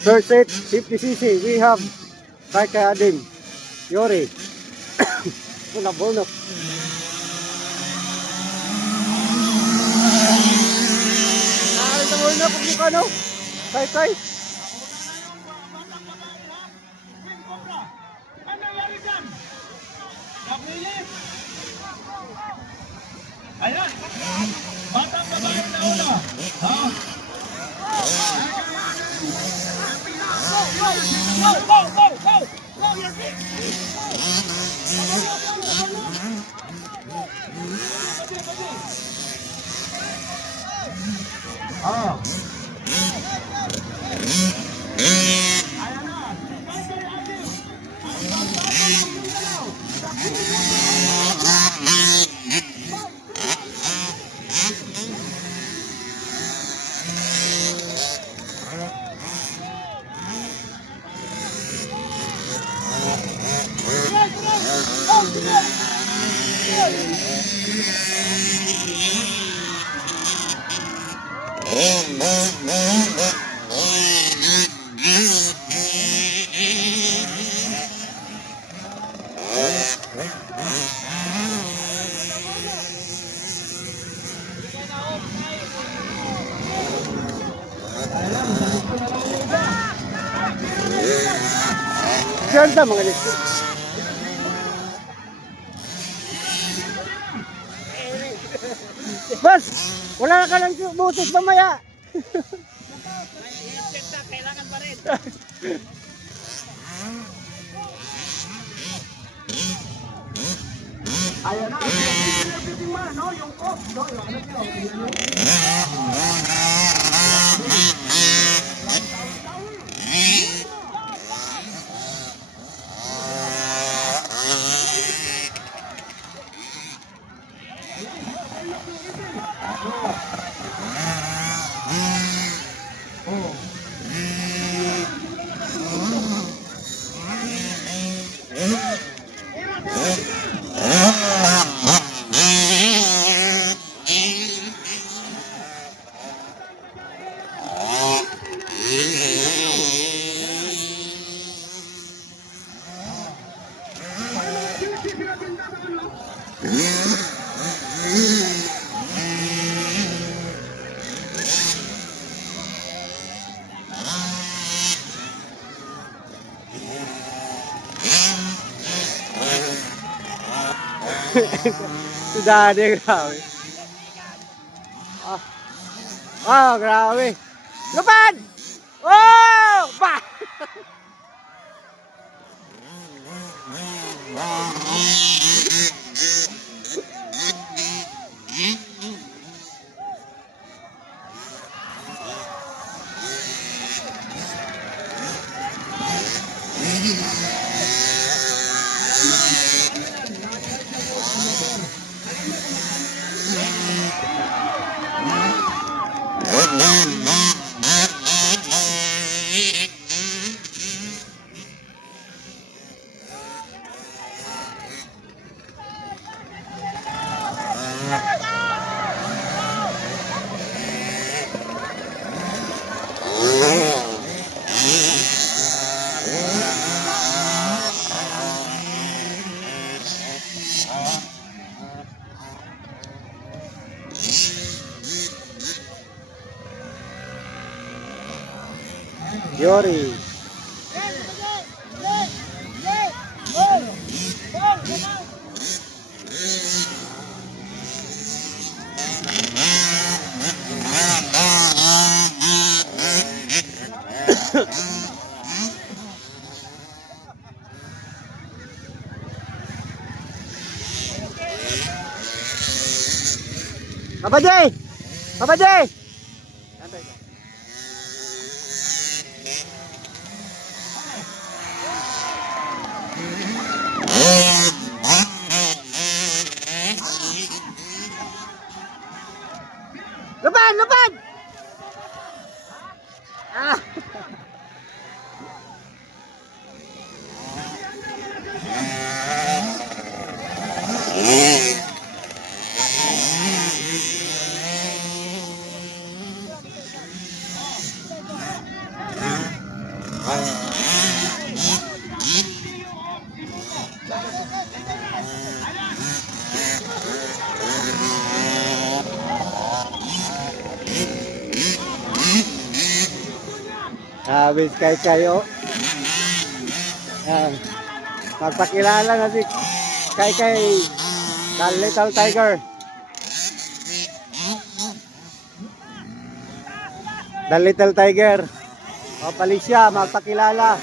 Verset 50cc. We have Kaika Adim. Yori. Bulak. Nakakita mo na kung mukha no? Kay. Ayan, batang babae na una. Ganda mga listo. Bas, wala ka lang butos mamaya. Kailangan pa rin. Ayan na, yung off, no? Si Daddy, grabe. Grabe. Lupad! Oh! Ba! Yori. Papa Jay! Papa Jay! Lupad! Ah! Sabi kay kayo. Yan. Magpakilala na si kay the Little Tiger. The Little Tiger. O, Palisya, magpakilala.